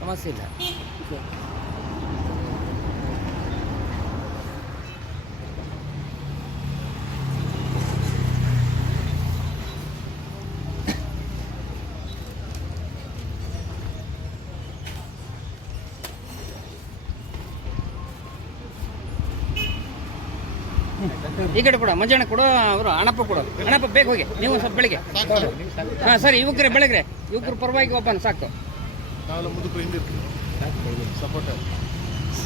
ಸಮಸ್ಯೆ ಇಲ್ಲ. ಈ ಕಡೆ ಕೊಡ, ಮಂಜಣ್ಣ ಕೊಡು, ಅವರು ಅಣ್ಣಪ್ಪ ಕೊಡು. ಅಣ್ಣಪ್ಪ ಬೇಗ ಹೋಗಿ, ನೀವು ಸ್ವಲ್ಪ ಬೆಳಿಗ್ಗೆ. ಹಾಂ ಸರಿ, ಯುವಕರೇ ಬೆಳಗ್ರೆ, ಯುವಕರು ಪರವಾಗಿ ಒಬ್ಬನ ಸಾಕು.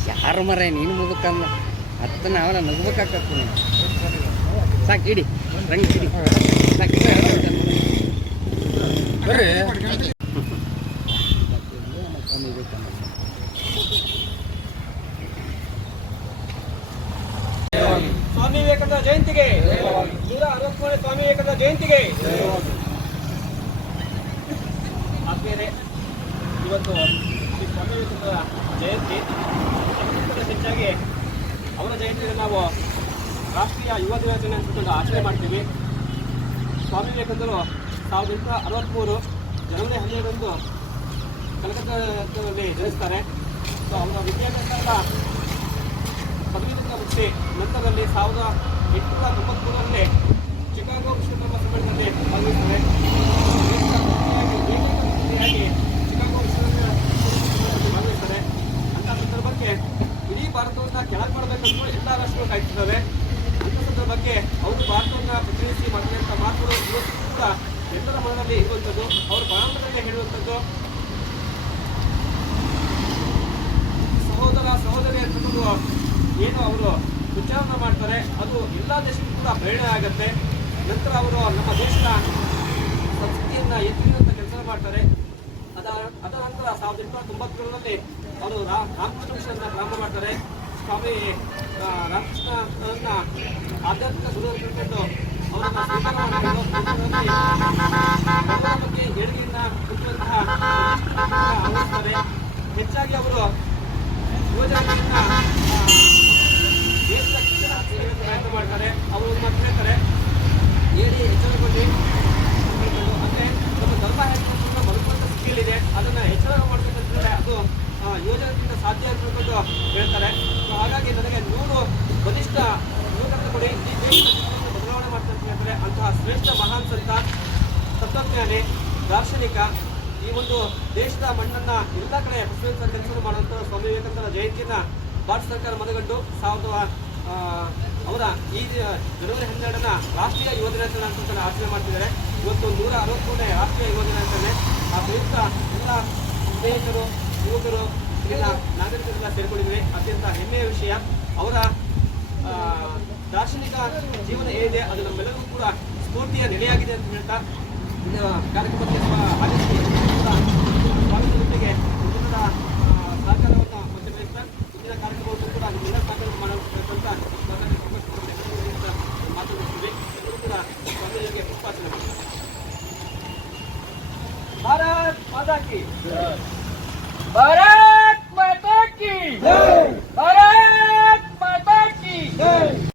ಯಾರು ಮರ ನೀನು ಮುದುಕನ್ನ ಹತ್ತನ ಅವನ ನಗ್ಬೇಕಾಗ್ತದೆ ನೀನು. ಸಾಕು ಇಡಿ, ರಂಗಿ ಇಡಿ ಸಾಕು. ಬರ್ರಿ ಸ್ವಾಮಿ ವಿವೇಕಾನಂದ ಜಯಂತಿಗೆ 163ನೇ ಸ್ವಾಮಿ ವಿವೇಕಾನಂದ ಜಯಂತಿಗೆ ಆದ್ಮೇಲೆ ಇವತ್ತು ಶ್ರೀ ಸ್ವಾಮಿ ವಿವೇಕಾನಂದ ಜಯಂತಿ. ಹೆಚ್ಚಾಗಿ ಅವರ ಜಯಂತಿಯನ್ನು ನಾವು ರಾಷ್ಟ್ರೀಯ ಯುವ ದಿನಾಚರಣೆ ಅಂತ ಆಚರಣೆ ಮಾಡ್ತೀವಿ. ಸ್ವಾಮಿ ವಿವೇಕಾನಂದರು 1863 ಜನವರಿ 12ರಂದು ಕಲ್ಕತ್ತಾದಲ್ಲಿ ಜನಿಸ್ತಾರೆ. ಸೊ ಅವರ ವಿದ್ಯಾಭ್ಯಾಸದ ಪದವೀಧರ ಮುಗಿಸಿ ನಂತರದಲ್ಲಿ 1893ರಲ್ಲಿ ಚಿಕಾಗೋ ವಿಶ್ವಕರ್ಮ ಸಮ್ಮೇಳನದಲ್ಲಿ ಭಾಗವಹಿಸ್ತಾರೆ. ಚಿಕಾಗೋ ವಿಶ್ವಕರ್ಮ ಭಾಗವಹಿಸ್ತಾರೆ. ಅಂಥ ಸಂದರ್ಭಕ್ಕೆ ಇಡೀ ಭಾರತವನ್ನು ಕೆಳಗೆ ಮಾಡಬೇಕಂತೂ ಎಲ್ಲ ರಾಷ್ಟ್ರಗಳು ಕಾಯ್ತಿದ್ದಾವೆ. ಅಂಥ ಸಂದರ್ಭಕ್ಕೆ ಅವರು ಭಾರತವನ್ನು ಪ್ರತಿನಿಧಿಸಿ ಮಾಡಿದಂಥ ಮಾತುಗಳು ಇವತ್ತು ಕೂಡ ಎಲ್ಲರ ಮನದಲ್ಲಿ ಇರುವಂಥದ್ದು. ಅವರು ಪ್ರಾರಂಭದಲ್ಲಿ ಹೇಳುವಂಥದ್ದು ಸಹೋದರ ಸಹೋದರಿ ಅಂತಕ್ಕಂಥ ಏನು ಅವರು ಉಚ್ಚಾರಣೆ ಮಾಡ್ತಾರೆ ಅದು ಎಲ್ಲ ದೇಶಕ್ಕೂ ಕೂಡ ಪ್ರೇರಣೆ ಆಗುತ್ತೆ. ನಂತರ ಅವರು ನಮ್ಮ ದೇಶದ ಸಂಸ್ಕೃತಿಯನ್ನು ಎತ್ತಿರುವಂಥ ಕೆಲಸ ಮಾಡ್ತಾರೆ. ಅದ ನಂತರ 1897ರಲ್ಲಿ ಅವರು ರಾಮಕೃಷ್ಣ ಮಿಷನ್ ಪ್ರಾರಂಭ ಮಾಡ್ತಾರೆ. ಸ್ವಾಮಿ ರಾಮಕೃಷ್ಣರನ್ನ ಆಧ್ಯಾತ್ಮಿಕ ಗುರು ಅಂತಂದು ಅವರನ್ನು ಸ್ವೀಕಾರ ಬಗ್ಗೆ ಏಳಿಗೆಯಿಂದ ಹುಟ್ಟುವಂತಹ ಆಲೋಚಿಸ್ತಾರೆ. ಹೆಚ್ಚಾಗಿ ಅವರು ಯುವಜನರನ್ನ ದೇಶದ ಶಿಕ್ಷಣ ಪ್ರಯತ್ನ ಮಾಡ್ತಾರೆ. ಅವರು ಮಾತು ಹೇಳ್ತಾರೆ, ಹೇಳಿ ಎಚ್ಚರಗೊಂಡು ಅಂದರೆ ನಮ್ಮ ಧರ್ಮ ಹೆಸರು ಬದುಕುವಂಥ ಸ್ಥಿತಿಯಲ್ಲಿದೆ, ಅದನ್ನು ಎಚ್ಚರ ಮಾಡಬೇಕಂತಂದರೆ ಅದು ಯುವಜನರಿಂದ ಸಾಧ್ಯ ಅಂತಂದು ಹೇಳ್ತಾರೆ. ಸೊ ಹಾಗಾಗಿ ನನಗೆ 100 ಬಲಿಷ್ಠ ಯುವಕರನ್ನು ಕೊಡಿ, ಈ ದೇಶದ ಬದಲಾವಣೆ ಮಾಡ್ತಾರೆ ಅಂತ ಹೇಳ್ತಾರೆ. ಅಂತಹ ಶ್ರೇಷ್ಠ ಮಹಾನ್ ಸಂತ, ತತ್ವಜ್ಞಾನಿ, ದಾರ್ಶನಿಕ, ಈ ಒಂದು ದೇಶದ ಮಣ್ಣನ್ನು ಎಲ್ಲ ಕಡೆ ಪ್ರಶ್ನಿಸುವ ಕೆಲಸ ಮಾಡುವಂಥ ಸ್ವಾಮಿ ವಿವೇಕಾನಂದರ ಜಯಂತಿಯನ್ನು ಭಾರತ ಸರ್ಕಾರ ಮನಗಂಡು ಅವರ ಈ ಜನವರಿ 12ನ ರಾಷ್ಟ್ರೀಯ ಯುವ ದಿನಾಚರಣೆ ಅಂತ ಆಚರಣೆ ಮಾಡ್ತಿದ್ದಾರೆ. ಇವತ್ತು 163ನೇ ರಾಷ್ಟ್ರೀಯ ಯುವ ದಿನಾಚರಣೆ. ಆ ಪ್ರಯುಕ್ತ ಎಲ್ಲ ಸ್ನೇಹಿತರು, ಯುವಕರು, ಎಲ್ಲ ನಾಗರಿಕರೆಲ್ಲ ಸೇರಿಕೊಂಡಿದ್ವಿ. ಅತ್ಯಂತ ಹೆಮ್ಮೆಯ ವಿಷಯ. ಅವರ ದಾರ್ಶನಿಕ ಜೀವನ ಏನಿದೆ ಅದು ನಮ್ಮೆಲ್ಲರಿಗೂ ಕೂಡ ಸ್ಫೂರ್ತಿಯ ನೆಲೆಯಾಗಿದೆ ಅಂತ ಹೇಳ್ತಾ ಕಾರ್ಯಕ್ರಮಕ್ಕೆ ಸ್ವಾಗತ ಜೊತೆಗೆ ಮುಂದಿನ ಸಹಕಾರವನ್ನು ಮುಂದುವರಿಸ್ತಾ ಮುಂದಿನ ಕಾರ್ಯಕ್ರಮವನ್ನು ಕೂಡ ನಿಮ್ಮೆಲ್ಲ ಸಹಕಾರ ಮಾಡಬೇಕಂತ ಮಾತನಾಡ್ತೀವಿ. ಎಲ್ಲರೂ ಕೂಡ ಸ್ವಾಮಿಗಳಿಗೆ ಪುಷ್ಪಾರ್ಚನೆ ಮಾಡ್ತಾರೆ. ಭಾರತ್ ಮಾತಾ ಕಿ ಭಾರತ್